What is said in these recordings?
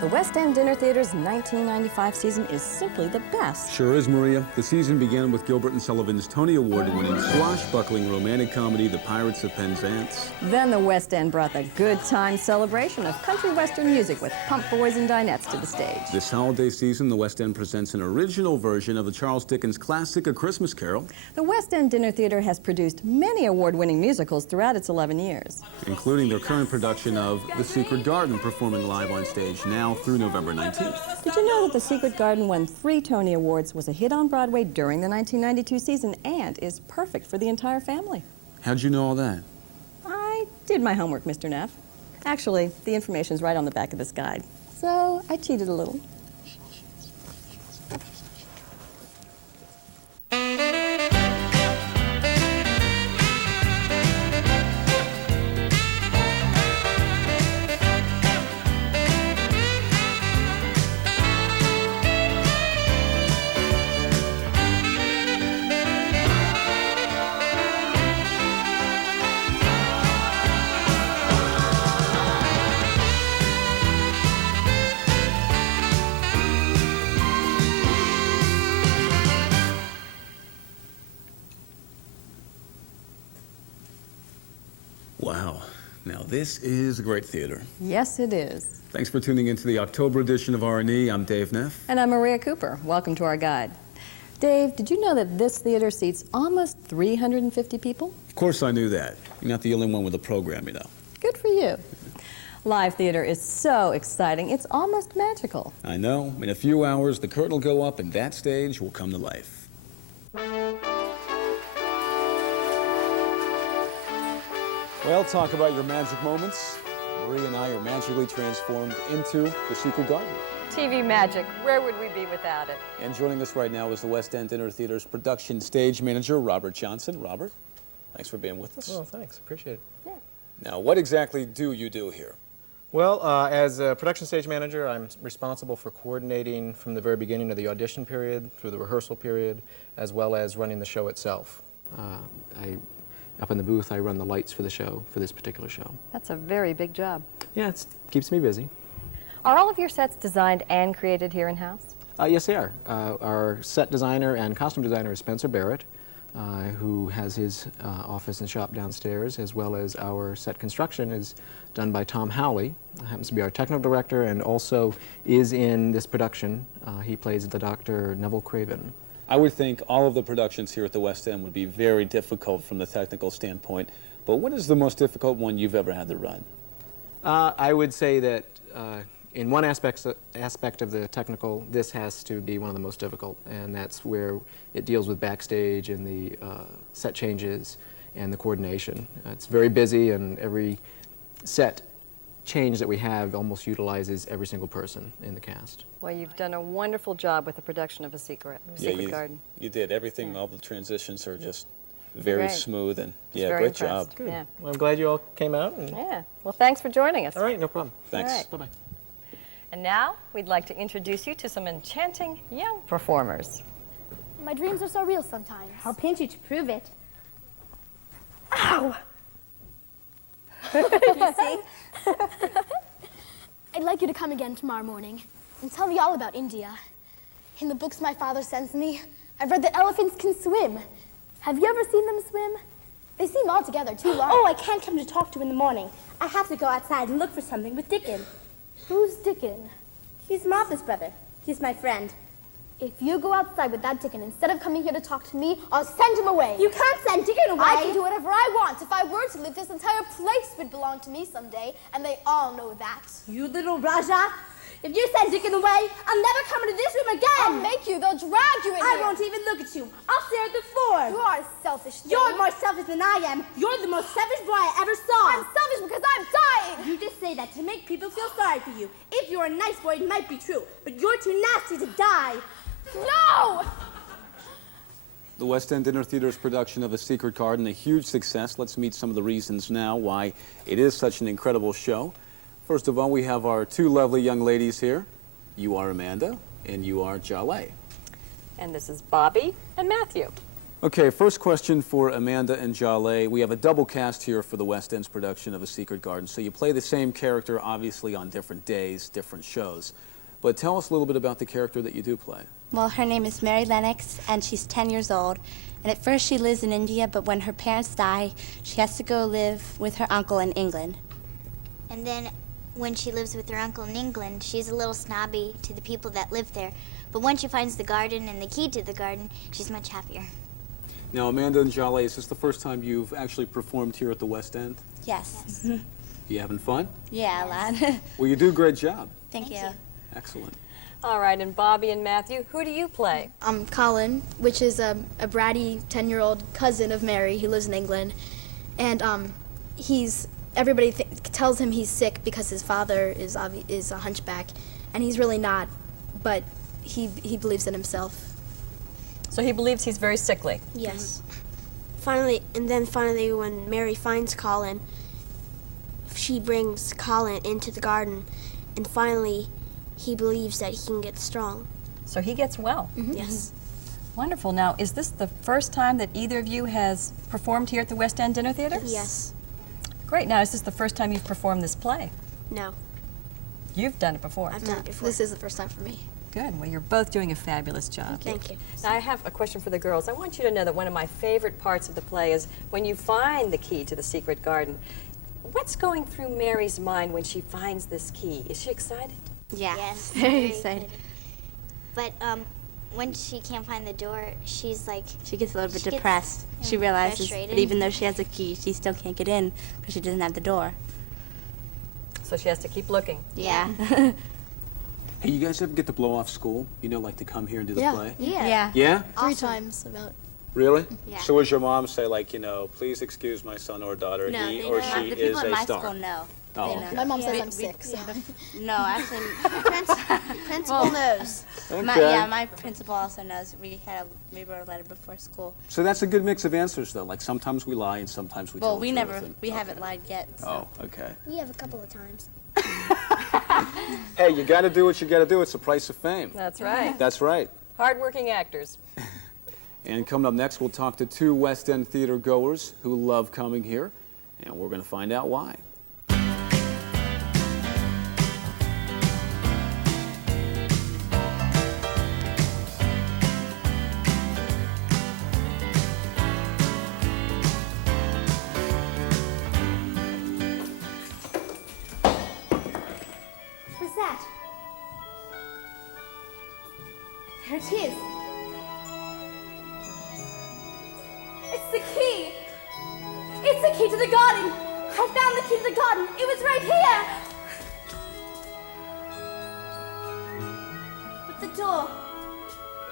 The West End Dinner Theater's 1995 season is simply the best. Sure is, Maria. The season began with Gilbert and Sullivan's Tony Award-winning swashbuckling romantic comedy, The Pirates of Penzance. Then the West End brought the good time celebration of country western music with Pump Boys and Dinettes to the stage. This holiday season, the West End presents an original version of the Charles Dickens classic, A Christmas Carol. The West End Dinner Theater has produced many award-winning musicals throughout its 11 years. Including their current production of The Secret Garden, performing live on stage now through November 19th. Did you know that The Secret Garden won 3 Tony Awards, was a hit on Broadway during the 1992 season, and is perfect for the entire family? How'd you know all that? I did my homework, Mr. Neff. Actually, the information's right on the back of this guide. So I cheated a little. Wow. Now, this is a great theater. Yes, it is. Thanks for tuning into the October edition of R&E. I'm Dave Neff. And I'm Maria Cooper. Welcome to our guide. Dave, did you know that this theater seats almost 350 people? Of course I knew that. You're not the only one with a program, you know. Good for you. Live theater is so exciting, it's almost magical. I know. In a few hours, the curtain will go up and that stage will come to life. Well, talk about your magic moments. Marie and I are magically transformed into the Secret Garden. TV magic, where would we be without it? And joining us right now is the West End Dinner Theater's production stage manager, Robert Johnson. Robert, thanks for being with us. Oh, thanks. Appreciate it. Yeah. Now, what exactly do you do here? Well, as a production stage manager, I'm responsible for coordinating from the very beginning of the audition period through the rehearsal period, as well as running the show itself. Up in the booth, I run the lights for the show, for this particular show. That's a very big job. Yeah, it keeps me busy. Are all of your sets designed and created here in-house? Yes, they are. Our set designer and costume designer is Spencer Barrett, who has his office and shop downstairs, as well as our set construction is done by Tom Howley, happens to be our technical director, and also is in this production. He plays the Dr. Neville Craven. I would think all of the productions here at the West End would be very difficult from the technical standpoint, but what is the most difficult one you've ever had to run? I would say that in one aspect of the technical, this has to be one of the most difficult, and that's where it deals with backstage and the set changes and the coordination. It's very busy, and every set change that we have almost utilizes every single person in the cast. Well, you've done a wonderful job with the production of Secret Garden. You did. Everything, all the transitions are just very Great. smooth, and Very great job. impressed. Yeah. Well, I'm glad you all came out. And Yeah. Well, thanks for joining us. all right, no problem. Thanks. All right. Bye-bye. And now, we'd like to introduce you to some enchanting young performers. My dreams are so real sometimes. I'll pinch you to prove it. Ow! You see? I'd like you to come again tomorrow morning and tell me all about India. In the books my father sends me, I've read that elephants can swim. Have you ever seen them swim? They seem altogether too large. Oh, I can't come to talk to you in the morning. I have to go outside and look for something with Dickon. Who's Dickon? He's Martha's brother. He's my friend. If you go outside with that Dickon instead of coming here to talk to me, I'll send him away. You can't send Dickon away. I can do whatever I want. If I were to live, this entire place would belong to me someday, and they all know that. You little Raja. If you send Dickon away, I'll never come into this room again. I'll make you. They'll drag you in I here. won't even look at you. I'll stare at the floor. You are a selfish thing. You're more selfish than I am. You're the most selfish boy I ever saw. I'm selfish because I'm dying. You just say that to make people feel sorry for you. If you're a nice boy, it might be true, but you're too nasty to die. No! The West End Dinner Theater's production of A Secret Garden, a huge success. Let's meet some of the reasons now why it is such an incredible show. First of all, we have our two lovely young ladies here. You are Amanda, and you are Jaleh. And this is Bobby and Matthew. Okay, first question for Amanda and Jale. We have a double cast here for the West End's production of A Secret Garden. So you play the same character, obviously, on different days, different shows. But tell us a little bit about the character that you do play. Well, her name is Mary Lennox, and she's 10 years old. And at first she lives in India, but when her parents die, she has to go live with her uncle in England. And then when she lives with her uncle in England, she's a little snobby to the people that live there. But once she finds the garden and the key to the garden, she's much happier. Now, Amanda and Jale, is this the first time you've actually performed here at the West End? Yes. You having fun? Yeah, a lot. Well, you do a great job. Thank you. Excellent. All right, and Bobby and Matthew, who do you play? Colin, which is a bratty 10-year-old cousin of Mary who lives in England. And everybody tells him he's sick because his father is a hunchback, and he's really not, but he believes in himself. So he believes he's very sickly. Yes. Finally, when Mary finds Colin, she brings Colin into the garden, and finally he believes that he can get strong. So he gets well. Yes. Wonderful. Now, is this the first time that either of you has performed here at the West End Dinner Theater? Yes. Great. Now, is this the first time you've performed this play? No. You've done it before. I've done it before. This is the first time for me. Good. Well, you're both doing a fabulous job. Thank you. Now, I have a question for the girls. I want you to know that one of my favorite parts of the play is when you find the key to the secret garden. What's going through Mary's mind when she finds this key? Is she excited? Yeah. Yes. Very excited. But when she can't find the door, she's like... She gets a little bit She gets, depressed. She yeah, realizes frustrated. that even though she has a key, she still can't get in because she doesn't have the door. So she has to keep looking. Yeah. Hey, you guys ever get to blow off school? You know, like to come here and do the Yeah. play? Yeah. Yeah? 3 times about. Really? Yeah. So was your mom say, like, you know, please excuse my son or daughter, No, he they or know. she The is people at a my star? school know. Oh, They okay. know. My mom says We- I'm we- sick, so. No, actually, Principal knows. Okay. my principal also knows. We wrote a letter before school. So that's a good mix of answers, though. Like, sometimes we lie and sometimes we tell Well, the we truth, never, and- we okay. haven't lied yet. So. Oh, okay. We have a couple of times. Hey, you got to do what you got to do. It's the price of fame. That's right. That's right. Hardworking actors. And coming up next, we'll talk to 2 West End theater goers who love coming here, and we're going to find out why. What's that? There it is. It's the key. It's the key to the garden. I found the key to the garden. It was right here. But the door.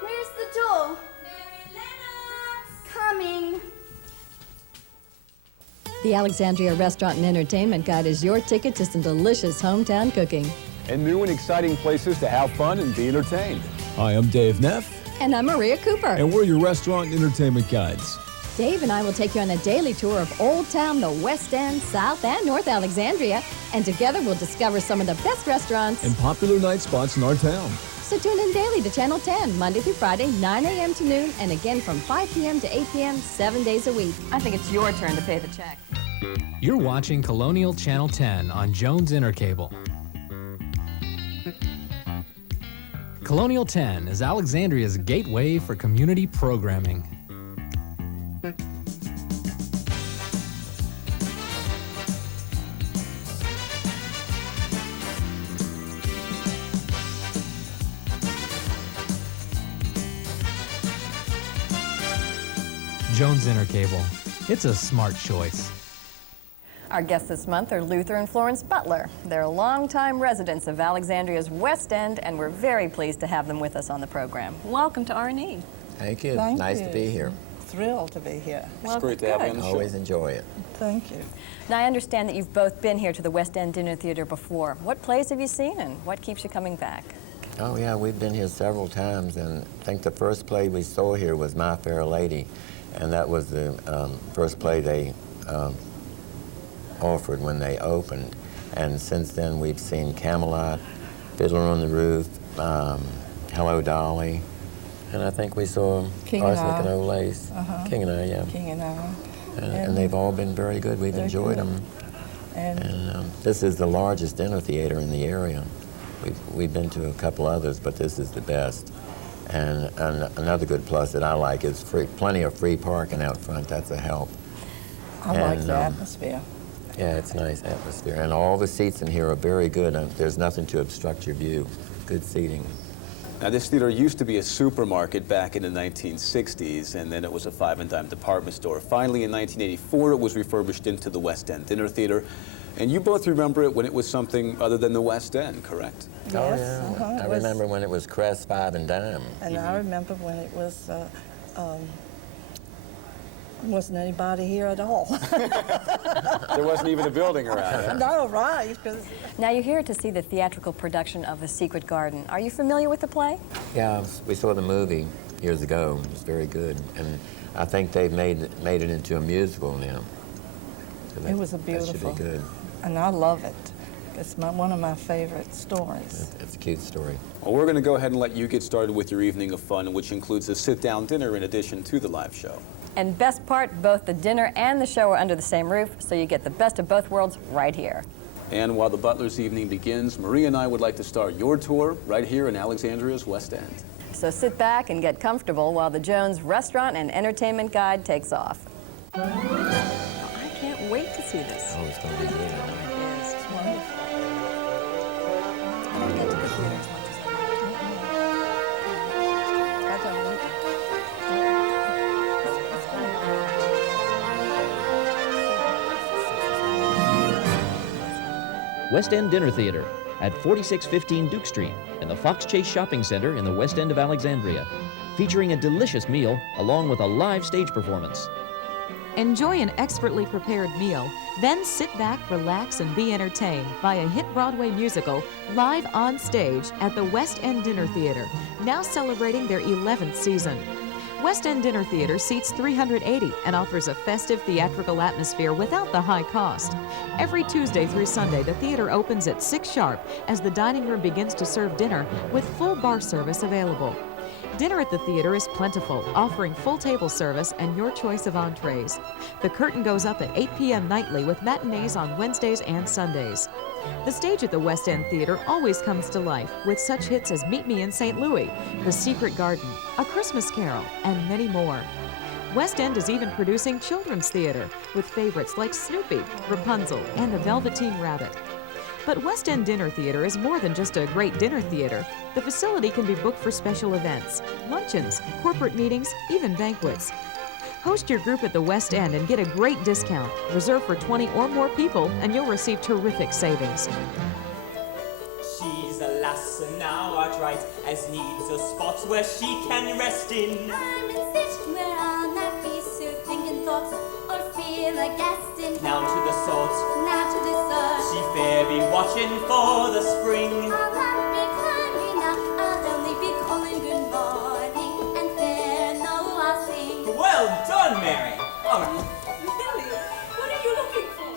Where's the door? Mary Lennox. Coming. The Alexandria Restaurant and Entertainment Guide is your ticket to some delicious hometown cooking. And new and exciting places to have fun and be entertained. Hi, I'm Dave Neff, And I'm Maria Cooper. and we're your restaurant and entertainment guides. Dave and I will take you on a daily tour of Old Town, the West End, South, and North Alexandria. And together we'll discover some of the best restaurants. And popular night spots in our town. So tune in daily to Channel 10, Monday through Friday, 9 a.m. to noon, and again from 5 p.m. to 8 p.m., 7 days a week. I think it's your turn to pay the check. You're watching Colonial Channel 10 on Jones Intercable. Colonial 10 is Alexandria's gateway for community programming. Jones Intercable. It's a smart choice. Our guests this month are Luther and Florence Butler. They're longtime residents of Alexandria's West End, and we're very pleased to have them with us on the program. Welcome to R&E. Thank you. Thank Nice you. to be here. Thrilled to be here. It's great to have you on the show. Always enjoy it. Thank you. Now, I understand that you've both been here to the West End Dinner Theater before. What plays have you seen, and what keeps you coming back? Oh, yeah, we've been here several times, and I think the first play we saw here was My Fair Lady, and that was the first play they offered when they opened. And since then, we've seen Camelot, Fiddler on the Roof, Hello, Dolly, And I think we saw King and Arsenic I. and Old Lace. King and I, yeah. King and I. And they've all been very good. We've They're enjoyed good. them. And This is the largest dinner theater in the area. We've been to a couple others, but this is the best. And another good plus that I like is plenty of free parking out front. That's a help. I like the atmosphere. Yeah, it's a nice atmosphere. And all the seats in here are very good. There's nothing to obstruct your view. Good seating. Now, this theater used to be a supermarket back in the 1960s, and then it was a five-and-dime department store. Finally, in 1984, it was refurbished into the West End Dinner Theater. And you both remember it when it was something other than the West End, correct? Yes. Oh, yeah. I remember when it was Crest, five and dime. And I remember when it was, wasn't anybody here at all. There wasn't even a building around. No, right. 'Cause Now you're here to see the theatrical production of The Secret Garden. Are you familiar with the play? Yeah, we saw the movie years ago. It was very good. And I think they've made it into a musical now. So it was a that beautiful. should be good. And I love it. It's one of my favorite stories. It's a cute story. Well, we're going to go ahead and let you get started with your evening of fun, which includes a sit-down dinner in addition to the live show. And best part, both the dinner and the show are under the same roof, so you get the best of both worlds right here. And while the Butler's evening begins, Marie and I would like to start your tour right here in Alexandria's West End. So sit back and get comfortable while the Jones Restaurant and Entertainment Guide takes off. I can't wait to see this. Oh, it's going to be good. It is. It's wonderful. I don't get to the theater as much as I like. I don't either. West End Dinner Theater at 4615 Duke Street in the Fox Chase Shopping Center in the West End of Alexandria, featuring a delicious meal along with a live stage performance. Enjoy an expertly prepared meal, then sit back, relax, and be entertained by a hit Broadway musical live on stage at the West End Dinner Theater, now celebrating their 11th season. West End Dinner Theater seats 380 and offers a festive theatrical atmosphere without the high cost. Every Tuesday through Sunday, the theater opens at 6 sharp as the dining room begins to serve dinner with full bar service available. Dinner at the theater is plentiful, offering full table service and your choice of entrees. The curtain goes up at 8 p.m. nightly with matinees on Wednesdays and Sundays. The stage at the West End Theater always comes to life with such hits as Meet Me in St. Louis, The Secret Garden, A Christmas Carol, and many more. West End is even producing children's theater with favorites like Snoopy, Rapunzel, and the Velveteen Rabbit. But West End Dinner Theater is more than just a great dinner theater. The facility can be booked for special events, luncheons, corporate meetings, even banquets. Host your group at the West End and get a great discount. Reserve for 20 or more people and you'll receive terrific savings. She's a lass and now outright as needs a spot where she can rest in. I'm in sitting where I'll not be so thinking thoughts or feel a guest in. Now to the salt, Now to the sun. she fair be watching for the spring. I'll not be climbing up, I'll only be calling good morning and fair no I'll sing. Well done, Mary. Oh, Lily, what are you looking for?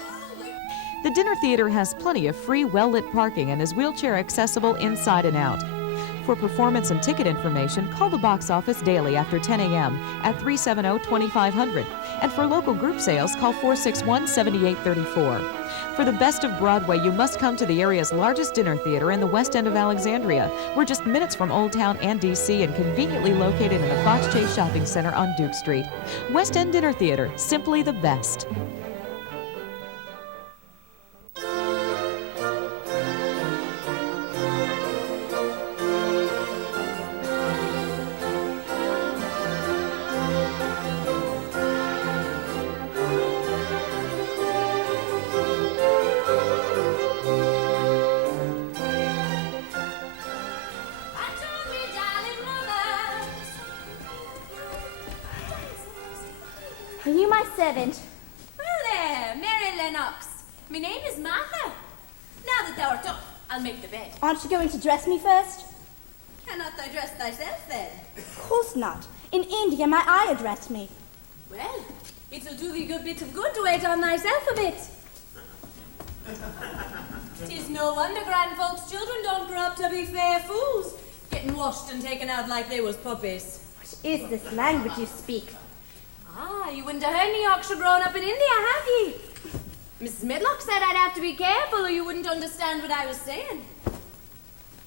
The dinner theater has plenty of free, well-lit parking and is wheelchair accessible inside and out. For performance and ticket information, call the box office daily after 10 a.m. at 370-2500. And for local group sales, call 461-7834. For the best of Broadway, you must come to the area's largest dinner theater in the West End of Alexandria. We're just minutes from Old Town and D.C. and conveniently located in the Fox Chase Shopping Center on Duke Street. West End Dinner Theater, simply the best. Are you my servant? Well there, Mary Lennox. My name is Martha. Now that thou art up, I'll make the bed. Aren't you going to dress me first? Cannot thou dress thyself then? Of course not. In India, my eye dressed me. Well, it'll do thee a good bit of good to wait on thyself a bit. 'Tis no wonder grand folks' children don't grow up to be fair fools. getting washed and taken out like they was puppies. What is this language you speak? Ah, you wouldn't have heard any Yorkshire growing up in India, have ye? Mrs. Medlock said I'd have to be careful or you wouldn't understand what I was saying.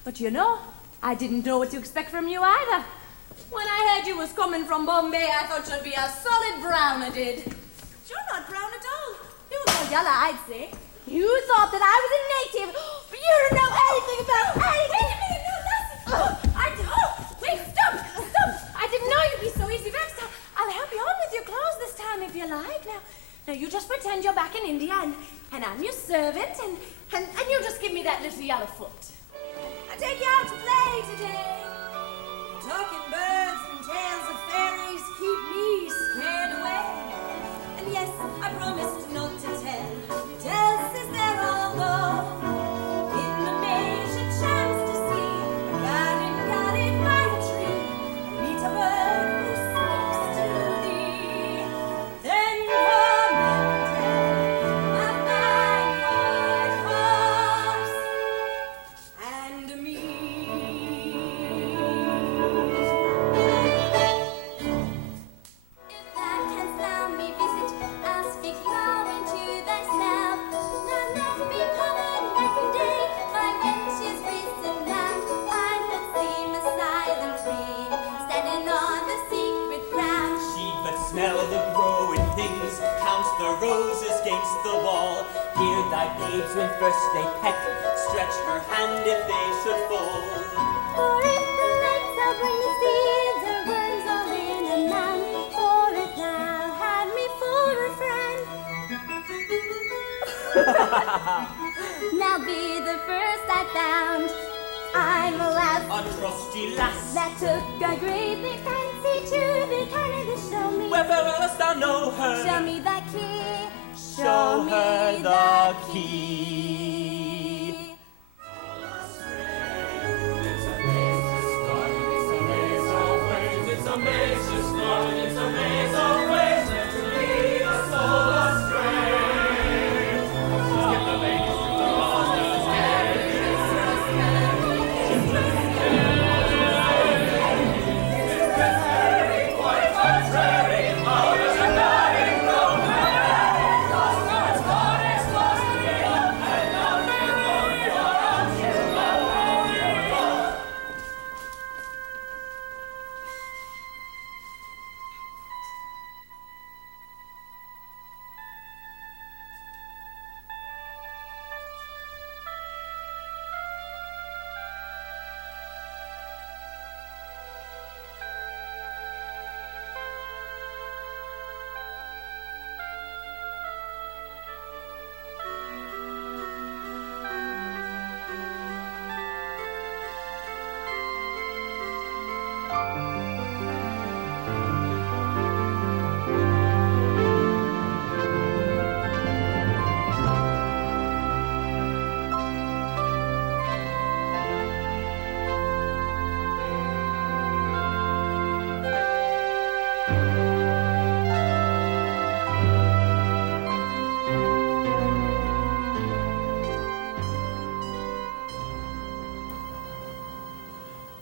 But you know, I didn't know what to expect from you either. When I heard you was coming from Bombay, I thought you'd be a solid brown, I did. But you're not brown at all. You're more yellow, I'd say. You thought that I was a native, but you don't know anything about anything. Wait a minute, no, Lassie. Wait, stop. I didn't know you'd be so easy vexed. I'll help you on with your clothes this time if you like. Now you just pretend you're back in India and I'm your servant and you just give me that little yellow foot. I take you out to play today. Talking birds and tales of fairies keep me scared away. And yes, I promised not to tell. Else is there all go. In the maze a chance to see a garden guarded by a tree. And meet a bird who speaks to thee. Then come and tell my fine white horse and me. Smell the growing things, count the roses against the wall. Hear thy babes when first they peck, stretch her hand if they should fall. For if the lights out bring the seeds or worms all in a mound, for if thou had me for a friend. Now be the first I found. I'm a lass, A trusty lass, that took a great big fancy to be kind of to show me. wherefore else thou know her? Show me the key. Show her the key.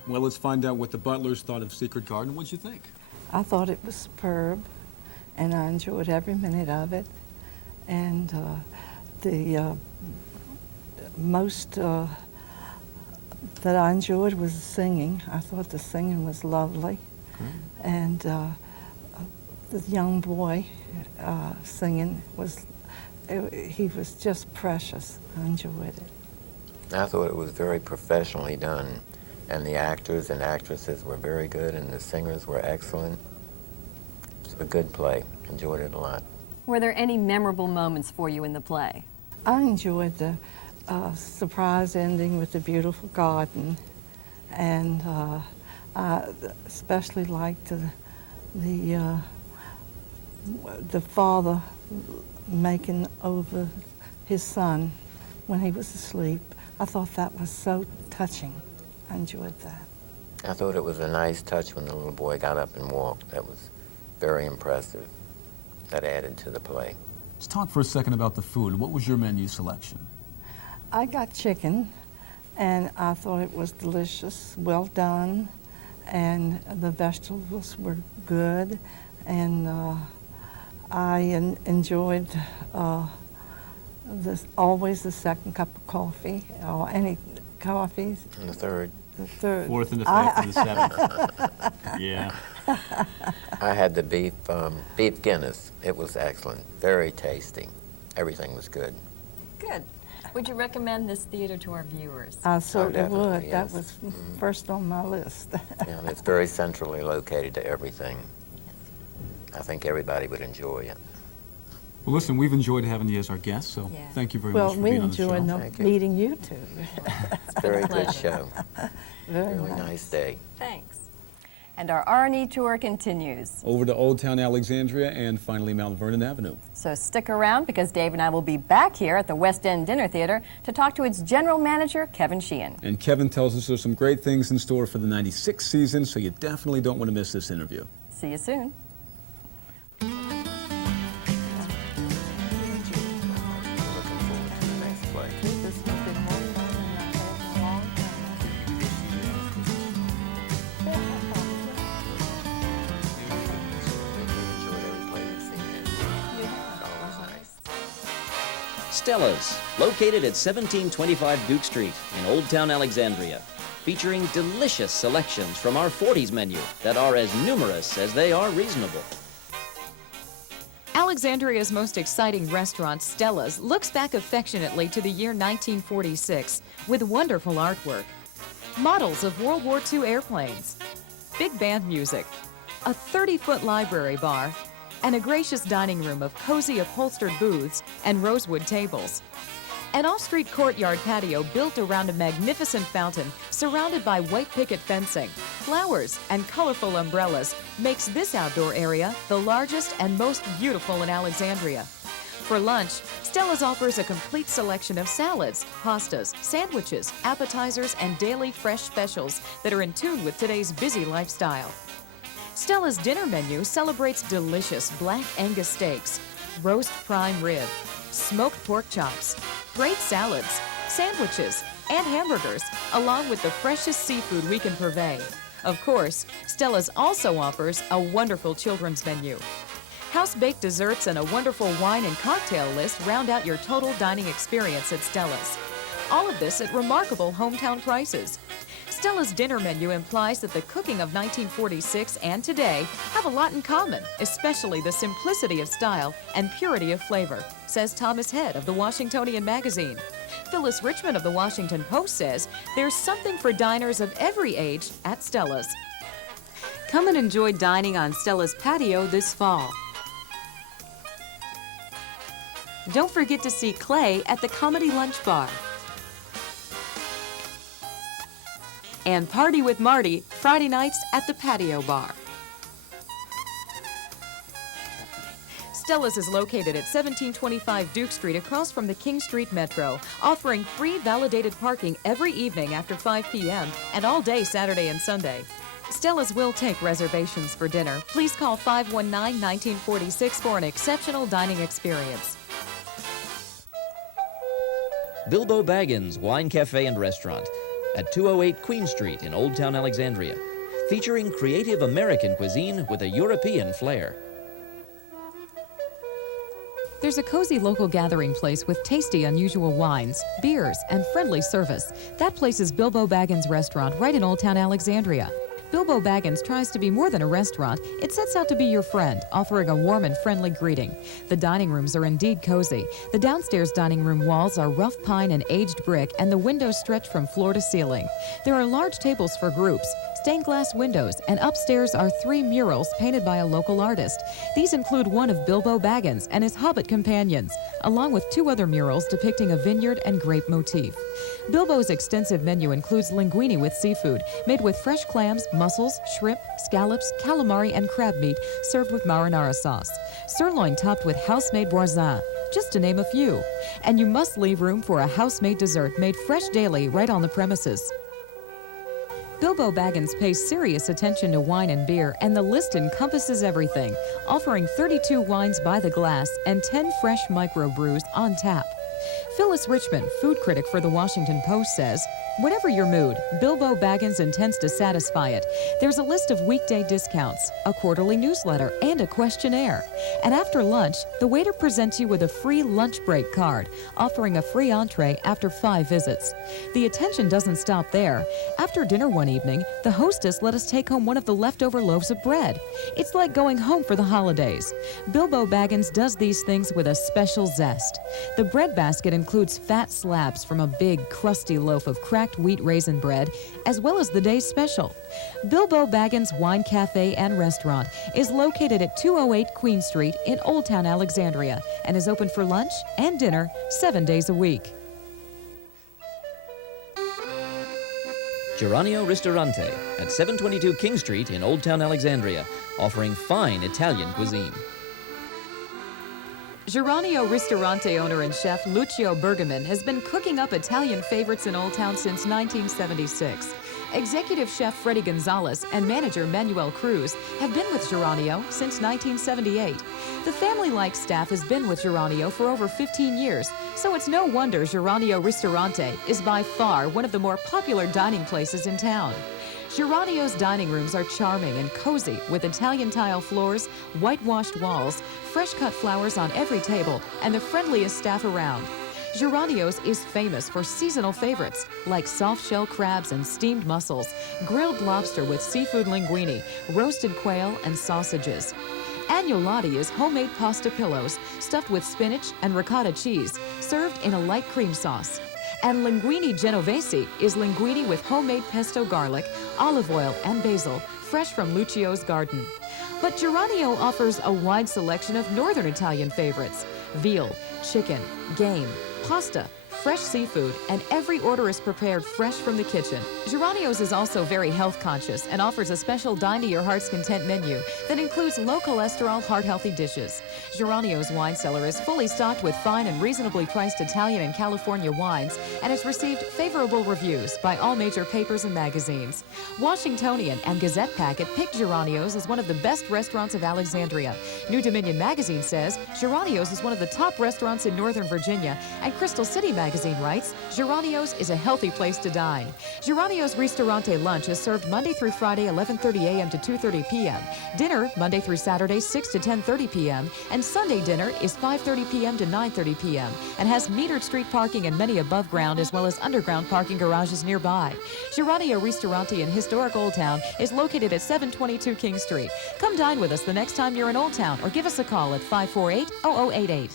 Well, let's find out what the Butlers thought of Secret Garden. What'd you think? I thought it was superb, and I enjoyed every minute of it. And the most that I enjoyed was the singing. I thought the singing was lovely. And the young boy singing he was just precious. I enjoyed it. I thought it was very professionally done, and the actors and actresses were very good, and the singers were excellent. It was a good play. Enjoyed it a lot. Were there any memorable moments for you in the play? I enjoyed the surprise ending with the beautiful garden, and I especially liked the father making over his son when he was asleep. I thought that was so touching. I enjoyed that. I thought it was a nice touch when the little boy got up and walked. That was very impressive. That added to the play. Let's talk for a second about the food. What was your menu selection? I got chicken, and I thought it was delicious, well done, and the vegetables were good, and I enjoyed always the second cup of coffee, or any coffees. And the third. The third. Fourth and the fifth and the seventh. Yeah. I had the beef Guinness. It was excellent, very tasty. Everything was good. Good. Would you recommend this theater to our viewers? I certainly would. yes. That was first on my list. Yeah, and it's very centrally located to everything. I think everybody would enjoy it. Well, listen, we've enjoyed having you as our guest, so thank you very much for being on the show. Well, we enjoyed meeting you two. It's a very good show. Very really nice day. Thanks. And our R&E tour continues. Over to Old Town Alexandria and finally Mount Vernon Avenue. So stick around because Dave and I will be back here at the West End Dinner Theater to talk to its general manager, Kevin Sheehan. And Kevin tells us there's some great things in store for the '96 season, so you definitely don't want to miss this interview. See you soon. Stella's, located at 1725 Duke Street in Old Town Alexandria, featuring delicious selections from our 40s menu that are as numerous as they are reasonable. Alexandria's most exciting restaurant, Stella's, looks back affectionately to the year 1946 with wonderful artwork, models of World War II airplanes, big band music, a 30-foot library bar, and a gracious dining room of cozy upholstered booths and rosewood tables. An off-street courtyard patio built around a magnificent fountain surrounded by white picket fencing, flowers, and colorful umbrellas makes this outdoor area the largest and most beautiful in Alexandria. For lunch, Stella's offers a complete selection of salads, pastas, sandwiches, appetizers, and daily fresh specials that are in tune with today's busy lifestyle. Stella's dinner menu celebrates delicious black Angus steaks, roast prime rib, smoked pork chops, great salads, sandwiches, and hamburgers, along with the freshest seafood we can purvey. Of course, Stella's also offers a wonderful children's menu. House-baked desserts and a wonderful wine and cocktail list round out your total dining experience at Stella's. All of this at remarkable hometown prices. Stella's dinner menu implies that the cooking of 1946 and today have a lot in common, especially the simplicity of style and purity of flavor, says Thomas Head of the Washingtonian Magazine. Phyllis Richmond of the Washington Post says there's something for diners of every age at Stella's. Come and enjoy dining on Stella's patio this fall. Don't forget to see Clay at the Comedy Lunch Bar. And party with Marty Friday nights at the Patio Bar. Stella's is located at 1725 Duke Street across from the King Street Metro, offering free validated parking every evening after 5 p.m. and all day Saturday and Sunday. Stella's will take reservations for dinner. Please call 519-1946 for an exceptional dining experience. Bilbo Baggins Wine Cafe and Restaurant at 208 Queen Street in Old Town Alexandria, featuring creative American cuisine with a European flair. There's a cozy local gathering place with tasty, unusual wines, beers, and friendly service. That place is Bilbo Baggins Restaurant right in Old Town Alexandria. Bilbo Baggins tries to be more than a restaurant. It sets out to be your friend, offering a warm and friendly greeting. The dining rooms are indeed cozy. The downstairs dining room walls are rough pine and aged brick, and the windows stretch from floor to ceiling. There are large tables for groups, stained glass windows, and upstairs are 3 murals painted by a local artist. These include one of Bilbo Baggins and his Hobbit companions, along with 2 other murals depicting a vineyard and grape motif. Bilbo's extensive menu includes linguine with seafood, made with fresh clams, mussels, shrimp, scallops, calamari, and crab meat, served with marinara sauce. Sirloin topped with house-made boursin, just to name a few. And you must leave room for a house-made dessert made fresh daily right on the premises. Bilbo Baggins pays serious attention to wine and beer, and the list encompasses everything, offering 32 wines by the glass and 10 fresh microbrews on tap. Phyllis Richmond, food critic for the Washington Post, says, "Whatever your mood, Bilbo Baggins intends to satisfy it. There's a list of weekday discounts, a quarterly newsletter, and a questionnaire. And after lunch, the waiter presents you with a free lunch break card, offering a free entree after 5 visits. The attention doesn't stop there. After dinner one evening, the hostess let us take home one of the leftover loaves of bread. It's like going home for the holidays. Bilbo Baggins does these things with a special zest. The bread basket includes fat slabs from a big, crusty loaf of cracked wheat raisin bread, as well as the day's special. Bilbo Baggins Wine Cafe and Restaurant is located at 208 Queen Street in Old Town Alexandria and is open for lunch and dinner 7 days a week." Geronio Ristorante at 722 King Street in Old Town Alexandria, offering fine Italian cuisine. Geronio Ristorante owner and chef Lucio Bergamin has been cooking up Italian favorites in Old Town since 1976. Executive chef Freddie Gonzalez and manager Manuel Cruz have been with Geronio since 1978. The family-like staff has been with Geronio for over 15 years, so it's no wonder Geronio Ristorante is by far one of the more popular dining places in town. Geronio's dining rooms are charming and cozy with Italian tile floors, whitewashed walls, fresh-cut flowers on every table, and the friendliest staff around. Geronio's is famous for seasonal favorites like soft-shell crabs and steamed mussels, grilled lobster with seafood linguine, roasted quail, and sausages. Agnolotti is homemade pasta pillows stuffed with spinach and ricotta cheese, served in a light cream sauce. And linguine genovese is linguine with homemade pesto garlic, olive oil, and basil, fresh from Lucio's garden. But Geronio offers a wide selection of northern Italian favorites: veal, chicken, game, pasta, fresh seafood, and every order is prepared fresh from the kitchen. Geronio's is also very health conscious and offers a special Dine to Your Heart's Content menu that includes low cholesterol, heart-healthy dishes. Geronio's wine cellar is fully stocked with fine and reasonably priced Italian and California wines and has received favorable reviews by all major papers and magazines. Washingtonian and Gazette Packet picked Geronio's as one of the best restaurants of Alexandria. New Dominion magazine says Geronio's is one of the top restaurants in Northern Virginia, and Crystal City magazine writes, Geronio's is a healthy place to dine. Geronio's Ristorante lunch is served Monday through Friday, 11:30 a.m. to 2:30 p.m. Dinner, Monday through Saturday, 6 to 10:30 p.m. And Sunday dinner is 5:30 p.m. to 9:30 p.m. and has metered street parking and many above ground as well as underground parking garages nearby. Geronio Ristorante in historic Old Town is located at 722 King Street. Come dine with us the next time you're in Old Town or give us a call at 548-0088.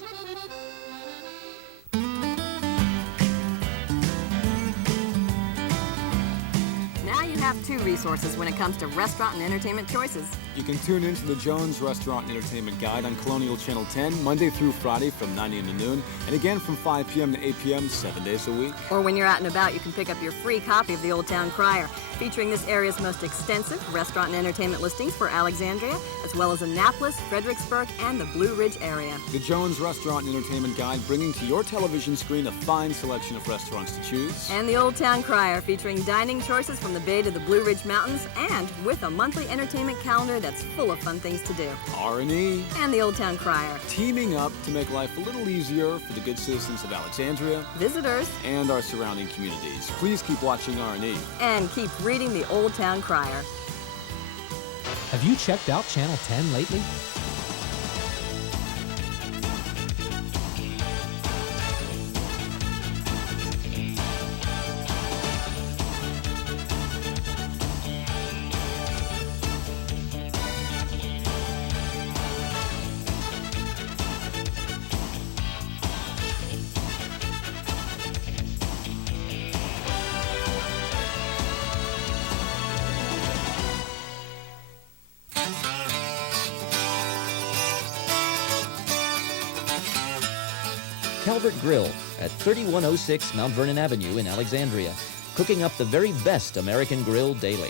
Have 2 resources when it comes to restaurant and entertainment choices. You can tune into the Jones Restaurant Entertainment Guide on Colonial Channel 10, Monday through Friday from 9 a.m. to noon, and again from 5 p.m. to 8 p.m. 7 days a week. Or when you're out and about, you can pick up your free copy of the Old Town Crier, featuring this area's most extensive restaurant and entertainment listings for Alexandria, as well as Annapolis, Fredericksburg, and the Blue Ridge area. The Jones Restaurant Entertainment Guide, bringing to your television screen a fine selection of restaurants to choose. And the Old Town Crier, featuring dining choices from the Bay to the Blue Ridge Mountains, and with a monthly entertainment calendar that's full of fun things to do. R&E. And the Old Town Crier. Teaming up to make life a little easier for the good citizens of Alexandria, visitors, and our surrounding communities. Please keep watching R&E. And keep reading the Old Town Crier. Have you checked out Channel 10 lately? Calvert Grill at 3106 Mount Vernon Avenue in Alexandria, cooking up the very best American grill daily.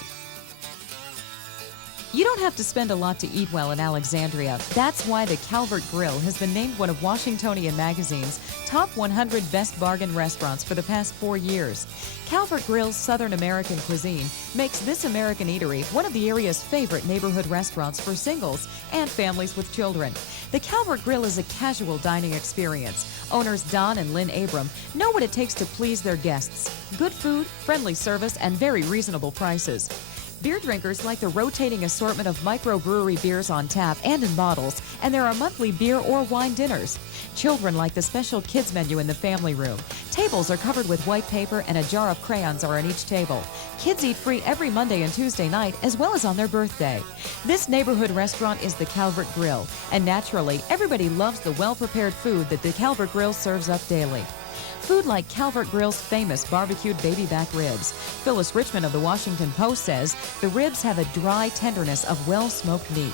You don't have to spend a lot to eat well in Alexandria. That's why the Calvert Grill has been named one of Washingtonian Magazine's top 100 best bargain restaurants for the past 4 years. Calvert Grill's Southern American cuisine makes this American eatery one of the area's favorite neighborhood restaurants for singles and families with children. The Calvert Grill is a casual dining experience. Owners Don and Lynn Abram know what it takes to please their guests. Good food, friendly service, and very reasonable prices. Beer drinkers like the rotating assortment of microbrewery beers on tap and in bottles, and there are monthly beer or wine dinners. Children like the special kids menu in the family room. Tables are covered with white paper and a jar of crayons are on each table. Kids eat free every Monday and Tuesday night, as well as on their birthday. This neighborhood restaurant is the Calvert Grill, and naturally, everybody loves the well-prepared food that the Calvert Grill serves up daily. Food like Calvert Grill's famous barbecued baby back ribs. Phyllis Richmond of the Washington Post says the ribs have a dry tenderness of well-smoked meat.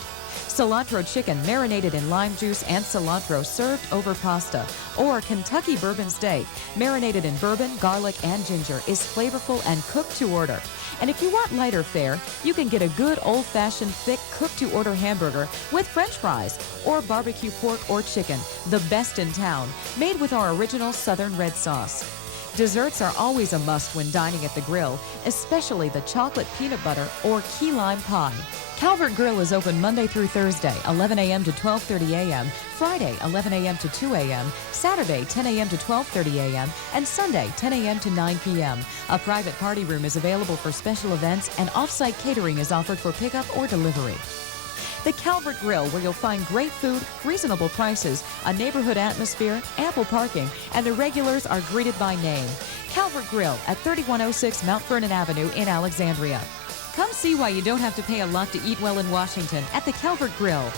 Cilantro chicken marinated in lime juice and cilantro served over pasta. Or Kentucky bourbon steak marinated in bourbon, garlic, and ginger is flavorful and cooked to order. And if you want lighter fare, you can get a good old-fashioned thick cooked-to-order hamburger with French fries or barbecue pork or chicken, the best in town, made with our original Southern red sauce. Desserts are always a must when dining at the grill, especially the chocolate peanut butter or key lime pie. Calvert Grill is open Monday through Thursday, 11 a.m. to 12:30 a.m., Friday, 11 a.m. to 2 a.m., Saturday, 10 a.m. to 12:30 a.m., and Sunday, 10 a.m. to 9 p.m. A private party room is available for special events, and off-site catering is offered for pickup or delivery. The Calvert Grill, where you'll find great food, reasonable prices, a neighborhood atmosphere, ample parking, and the regulars are greeted by name. Calvert Grill at 3106 Mount Vernon Avenue in Alexandria. Come see why you don't have to pay a lot to eat well in Washington at the Calvert Grill.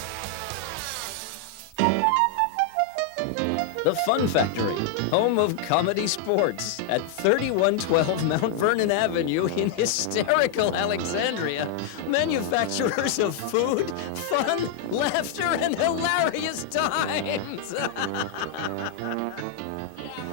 The Fun Factory, home of comedy sports, at 3112 Mount Vernon Avenue in hysterical Alexandria. Manufacturers of food, fun, laughter, and hilarious times.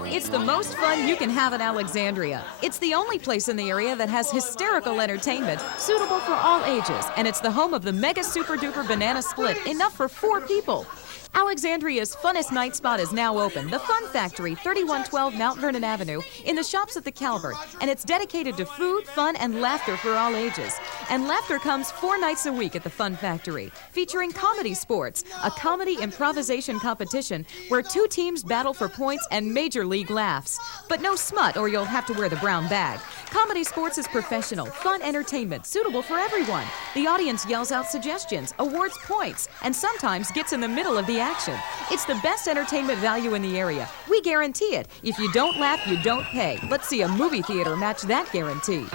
It's the most fun you can have in Alexandria. It's the only place in the area that has hysterical entertainment suitable for all ages, and it's the home of the Mega Super Duper Banana Split, enough for 4 people. Alexandria's funnest night spot is now open, the Fun Factory, 3112 Mount Vernon Avenue, in the shops at the Calvert, and it's dedicated to food, fun, and laughter for all ages. And laughter comes 4 nights a week at the Fun Factory, featuring comedy sports, a comedy improvisation competition where 2 teams battle for points and major league laughs. But no smut or you'll have to wear the brown bag. Comedy sports is professional, fun entertainment, suitable for everyone. The audience yells out suggestions, awards points, and sometimes gets in the middle of the action. It's the best entertainment value in the area. We guarantee it. If you don't laugh, you don't pay. Let's see a movie theater match that guarantee.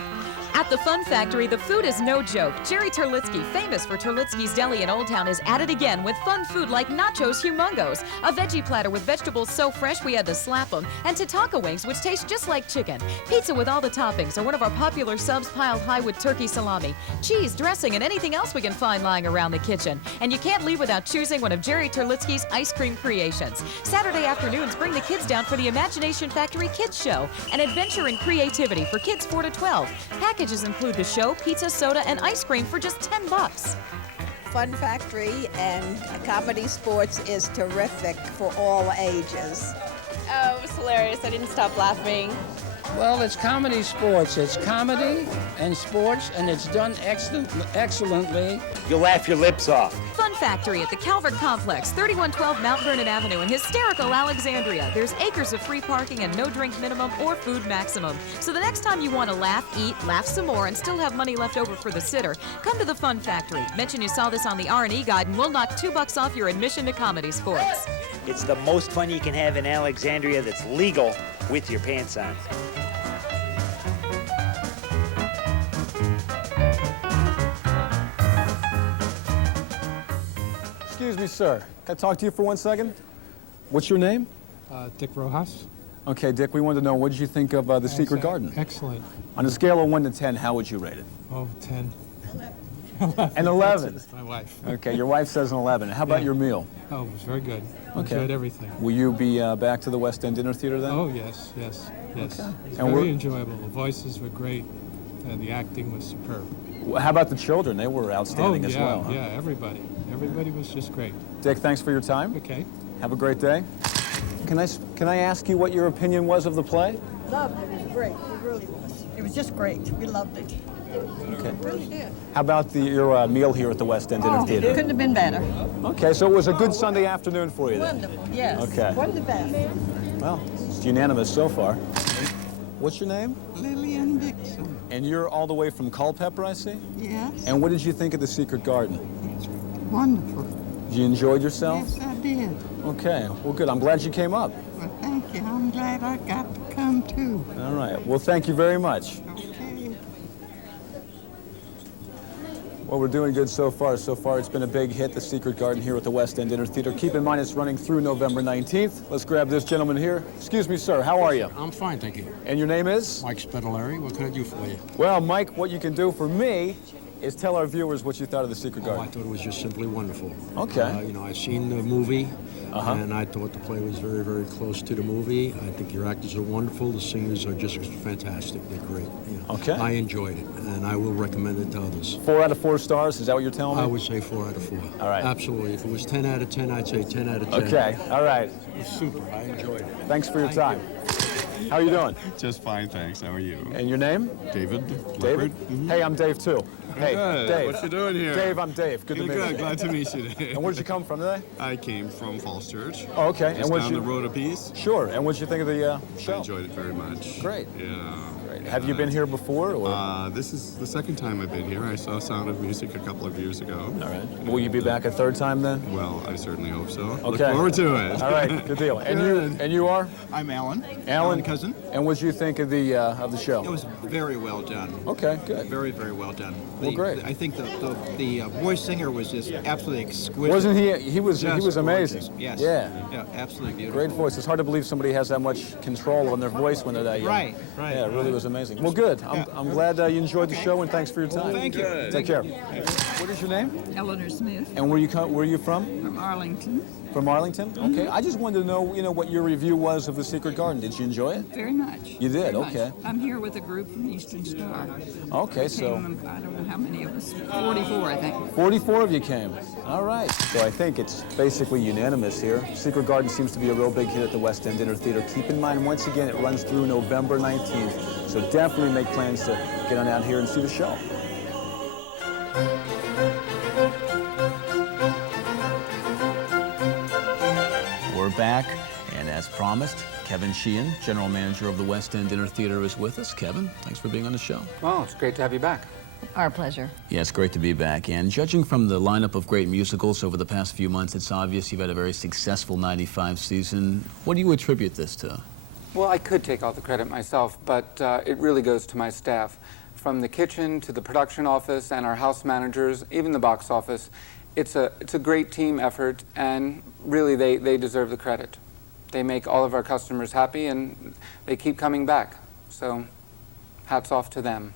At the Fun Factory, the food is no joke. Jerry Terlitsky, famous for Terlitsky's Deli in Old Town, is at it again with fun food like Nachos Humongos, a veggie platter with vegetables so fresh we had to slap them, and Tatanka wings, which taste just like chicken. Pizza with all the toppings, or one of our popular subs piled high with turkey salami, cheese, dressing, and anything else we can find lying around the kitchen. And you can't leave without choosing one of Jerry Terlitsky's ice cream creations. Saturday afternoons bring the kids down for the Imagination Factory Kids Show, an adventure in creativity for kids 4 to 12. Packages include the show, pizza, soda, and ice cream for just $10. Fun Factory and comedy sports is terrific for all ages. Oh, it was hilarious. I didn't stop laughing. Well, it's comedy sports. It's comedy and sports, and it's done excellently. You'll laugh your lips off. Fun Factory at the Calvert Complex, 3112 Mount Vernon Avenue in hysterical Alexandria. There's acres of free parking and no drink minimum or food maximum. So the next time you want to laugh, eat, laugh some more, and still have money left over for the sitter, come to the Fun Factory. Mention you saw this on the R&E guide, and we'll knock $2 off your admission to comedy sports. It's the most fun you can have in Alexandria that's legal with your pants on. Excuse me, sir. Can I talk to you for 1 second? What's your name? Dick Rojas. Okay, Dick, we wanted to know, what did you think of the Secret Garden? Excellent. On a scale of 1 to 10, how would you rate it? Oh, 10. An 11. That's my wife. Okay, your wife says an 11. How about your meal? Oh, it was very good. Okay. Enjoyed everything. Will you be back to the West End Dinner Theater then? Oh, yes, yes, yes. Okay. It was And very enjoyable. The voices were great, and the acting was superb. How about the children? They were outstanding oh, as yeah, well. Huh? Yeah, everybody. Everybody was just great. Dick, thanks for your time. Okay. Have a great day. can I ask you what your opinion was of the play? Loved it. It was great. It really was. It was just great. We loved it. Okay. We really did. How about your meal here at the West End Dinner Theater? Couldn't have been better. Okay, so it was a good Sunday afternoon for you then? Wonderful, yes. Okay. One of the best. Well, it's unanimous so far. What's your name? Lillian Dixon. And you're all the way from Culpeper, I see? Yes. And what did you think of the Secret Garden? Wonderful. You enjoyed yourself? Yes, I did. Okay, well good. I'm glad you came up. Well, thank you. I'm glad I got to come too. All right, well thank you very much. Okay. Well, we're doing good so far. So far, it's been a big hit, The Secret Garden here at the West End Dinner Theater. Keep in mind, it's running through November 19th. Let's grab this gentleman here. Excuse me, sir. How are you? I'm fine, thank you. And your name is? Mike Spedalari. What can I do for you? Well, Mike, what you can do for me is tell our viewers what you thought of The Secret Garden. I thought it was just simply wonderful. Okay. You know, I've seen the movie, and I thought the play was very, very close to the movie. I think your actors are wonderful. The singers are just fantastic. They're great. You know, Okay. I enjoyed it, and I will recommend it to others. 4 out of 4 stars, is that what you're telling me? I would say 4 out of 4. All right. Absolutely. If it was 10 out of 10, I'd say 10 out of 10. Okay, all right. It was super. I enjoyed it. Thanks for your time. How are you doing? Just fine, thanks. How are you? And your name? David. David? Hey, I'm Dave too. Hey, Good. Dave. What you doing here? Dave, I'm Dave. Good to meet you. Good. Glad to meet you today. And where'd you come from today? I came from Falls Church. Oh, okay. Just down the road a piece. Sure. And what'd you think of the show? I enjoyed it very much. Great. Yeah. Great. Have you been here before? Or? This is the second time I've been here. I saw Sound of Music a couple of years ago. All right. Will you be back a third time then? Well, I certainly hope so. Okay. Look forward to it. All right. Good deal. And you are? I'm Alan. Alan Cousin. And what'd you think of the show? It was very well done. Okay. Good. Very, very well done. Well, great. I think the voice singer was just absolutely exquisite. Wasn't he? He was Just amazing. gorgeous. Yes. Yeah. Yeah, absolutely beautiful. Great voice. It's hard to believe somebody has that much control on their voice when they're that young. Right. Yeah, it really was amazing. Well, good. I'm glad you enjoyed the show, and thanks for your time. Thank you. Take care. What is your name? Eleanor Smith And where are you from? from Arlington. From Arlington? Okay. I just wanted to know, what your review was of The Secret Garden. Did you enjoy it? Very much. You did? Very much. Okay. I'm here with a group from Eastern Star. Okay, so I don't know how many of us. 44, I think. 44 of you came. All right. So I think it's basically unanimous here. Secret Garden seems to be a real big hit at the West End Dinner Theater. Keep in mind, once again, it runs through November 19th. So definitely make plans to get on out here and see the show. We're back, and as promised, Kevin Sheehan, General Manager of the West End Dinner Theater, is with us. Kevin, thanks for being on the show. Oh, it's great to have you back. Our pleasure. Yeah, it's great to be back. And judging from the lineup of great musicals over the past few months, it's obvious you've had a very successful '95 season. What do you attribute this to? Well, I could take all the credit myself, but it really goes to my staff. From the kitchen to the production office and our house managers, even the box office, it's a great team effort, and really they deserve the credit. They make all of our customers happy, and they keep coming back. So, hats off to them.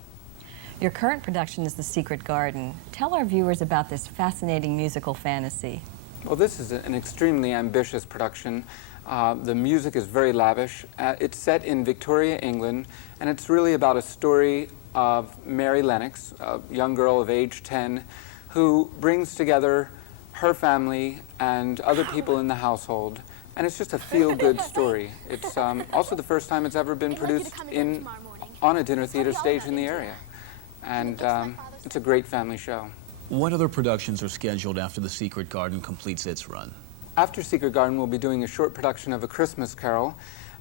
Your current production is The Secret Garden. Tell our viewers about this fascinating musical fantasy. Well, this is an extremely ambitious production. The music is very lavish. It's set in Victoria, England, and it's really about a story of Mary Lennox, a young girl of age 10, who brings together her family and other people in the household. And it's just a feel-good story. It's also the first time it's ever been produced on a dinner theater stage in the area. And it's a great family show. What other productions are scheduled after The Secret Garden completes its run? After Secret Garden, we'll be doing a short production of A Christmas Carol.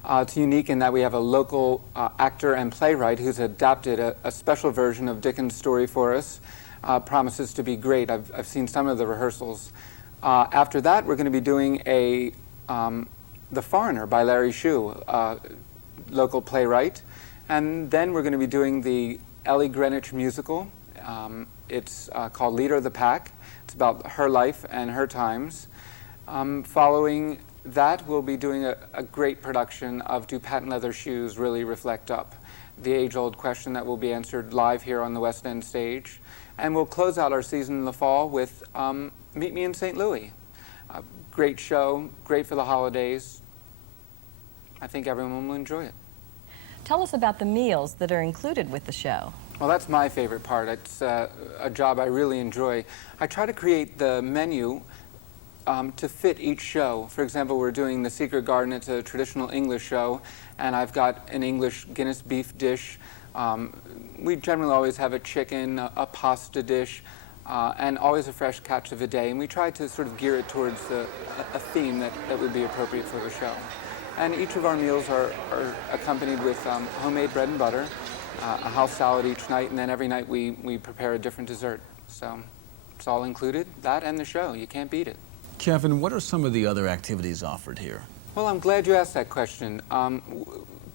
It's unique in that we have a local actor and playwright who's adapted a special version of Dickens' story for us. Promises to be great. I've seen some of the rehearsals. After that, we're going to be doing The Foreigner by Larry Shue, local playwright. And then we're going to be doing the Ellie Greenwich musical. It's called Leader of the Pack. It's about her life and her times. Following that, we'll be doing a great production of Do Patent Leather Shoes Really Reflect Up? The age-old question that will be answered live here on the West End stage. And we'll close out our season in the fall with Meet Me in St. Louis. Great show, great for the holidays. I think everyone will enjoy it. Tell us about the meals that are included with the show. Well, that's my favorite part. It's a job I really enjoy. I try to create the menu to fit each show. For example, we're doing The Secret Garden. It's a traditional English show, and I've got an English Guinness beef dish. We generally always have a chicken, a pasta dish, and always a fresh catch of the day. And we try to sort of gear it towards a theme that would be appropriate for the show. And each of our meals are accompanied with homemade bread and butter, a house salad each night, and then every night we prepare a different dessert. So it's all included, that and the show. You can't beat it. Kevin, what are some of the other activities offered here? Well, I'm glad you asked that question.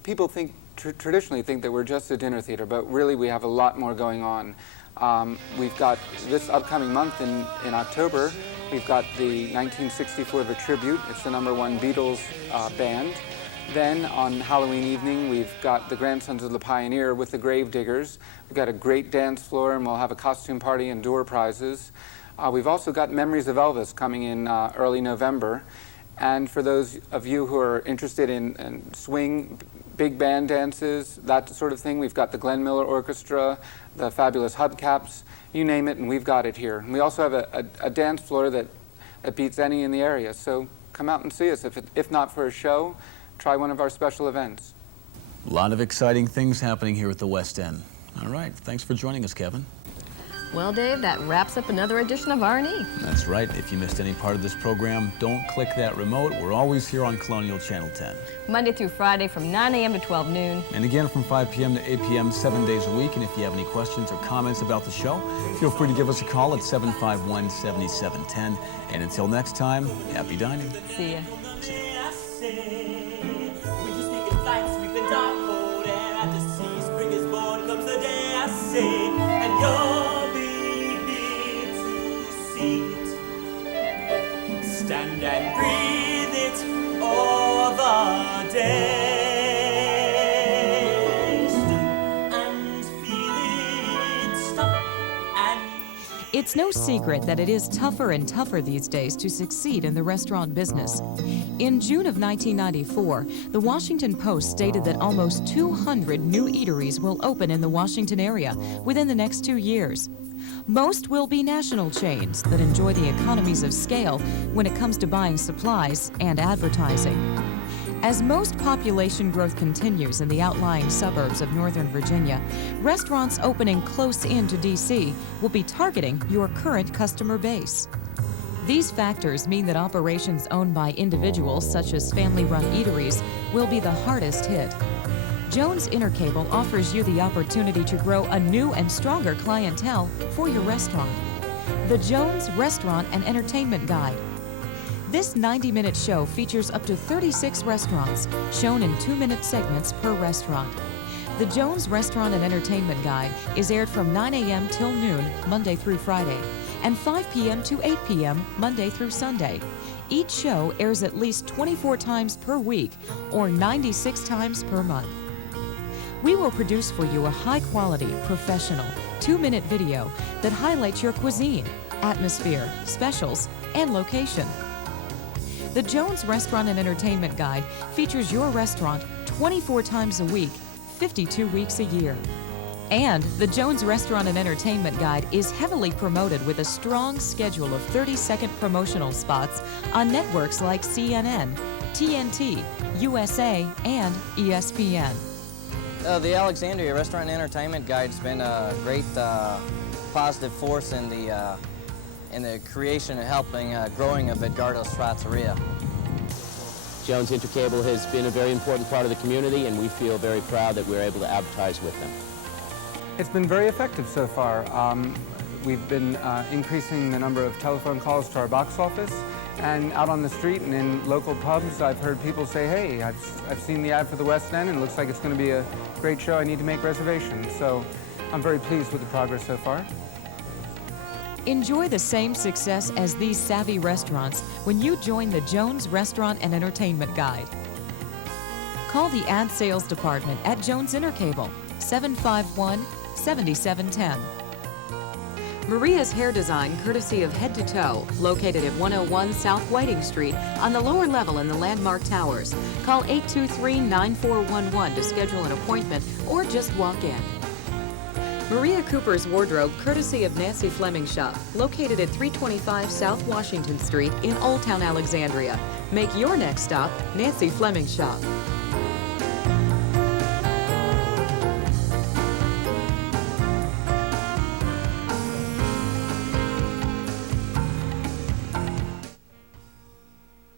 People traditionally think that we're just a dinner theater, but really we have a lot more going on. We've got this upcoming month in October, we've got the 1964 The Tribute. It's the #1 Beatles band. Then on Halloween evening, we've got the Grandsons of the Pioneer with the Gravediggers. We've got a great dance floor, and we'll have a costume party and door prizes. We've also got Memories of Elvis coming in early November. And for those of you who are interested in swing, big band dances, that sort of thing, we've got the Glenn Miller Orchestra, the fabulous Hubcaps, you name it, and we've got it here. And we also have a dance floor that beats any in the area. So come out and see us. If not for a show, try one of our special events. A lot of exciting things happening here at the West End. All right, thanks for joining us, Kevin. Well, Dave, that wraps up another edition of R&E. That's right. If you missed any part of this program, don't click that remote. We're always here on Colonial Channel 10. Monday through Friday from 9 a.m. to 12 noon. And again from 5 p.m. to 8 p.m. 7 days a week. And if you have any questions or comments about the show, feel free to give us a call at 751-7710. And until next time, happy dining. See ya. Stand and breathe it all the day. Stop and feel it. Stop and... It's no secret that it is tougher and tougher these days to succeed in the restaurant business. In June of 1994, the Washington Post stated that almost 200 new eateries will open in the Washington area within the next 2 years. Most will be national chains that enjoy the economies of scale when it comes to buying supplies and advertising. As most population growth continues in the outlying suburbs of Northern Virginia, restaurants opening close in to D.C. will be targeting your current customer base. These factors mean that operations owned by individuals, such as family-run eateries, will be the hardest hit. Jones Intercable offers you the opportunity to grow a new and stronger clientele for your restaurant. The Jones Restaurant and Entertainment Guide. This 90-minute show features up to 36 restaurants, shown in 2-minute segments per restaurant. The Jones Restaurant and Entertainment Guide is aired from 9 a.m. till noon, Monday through Friday, and 5 p.m. to 8 p.m. Monday through Sunday. Each show airs at least 24 times per week, or 96 times per month. We will produce for you a high-quality, professional, 2-minute video that highlights your cuisine, atmosphere, specials, and location. The Jones Restaurant and Entertainment Guide features your restaurant 24 times a week, 52 weeks a year. And the Jones Restaurant and Entertainment Guide is heavily promoted with a strong schedule of 30-second promotional spots on networks like CNN, TNT, USA, and ESPN. The Alexandria Restaurant and Entertainment Guide's been a great positive force in the creation and helping growing of Edgardo's Trattoria. Jones Intercable has been a very important part of the community, and we feel very proud that we're able to advertise with them. It's been very effective so far. We've been increasing the number of telephone calls to our box office, and out on the street and in local pubs, I've heard people say, hey, I've seen the ad for the West End and it looks like it's going to be a great show. I need to make reservations. So I'm very pleased with the progress so far. Enjoy the same success as these savvy restaurants when you join the Jones Restaurant and Entertainment Guide. Call the ad sales department at Jones Intercable, 751-7710. Maria's Hair Design, courtesy of Head to Toe, located at 101 South Whiting Street on the lower level in the Landmark Towers. Call 823-9411 to schedule an appointment or just walk in. Maria Cooper's Wardrobe, courtesy of Nancy Fleming Shop, located at 325 South Washington Street in Old Town Alexandria. Make your next stop Nancy Fleming Shop.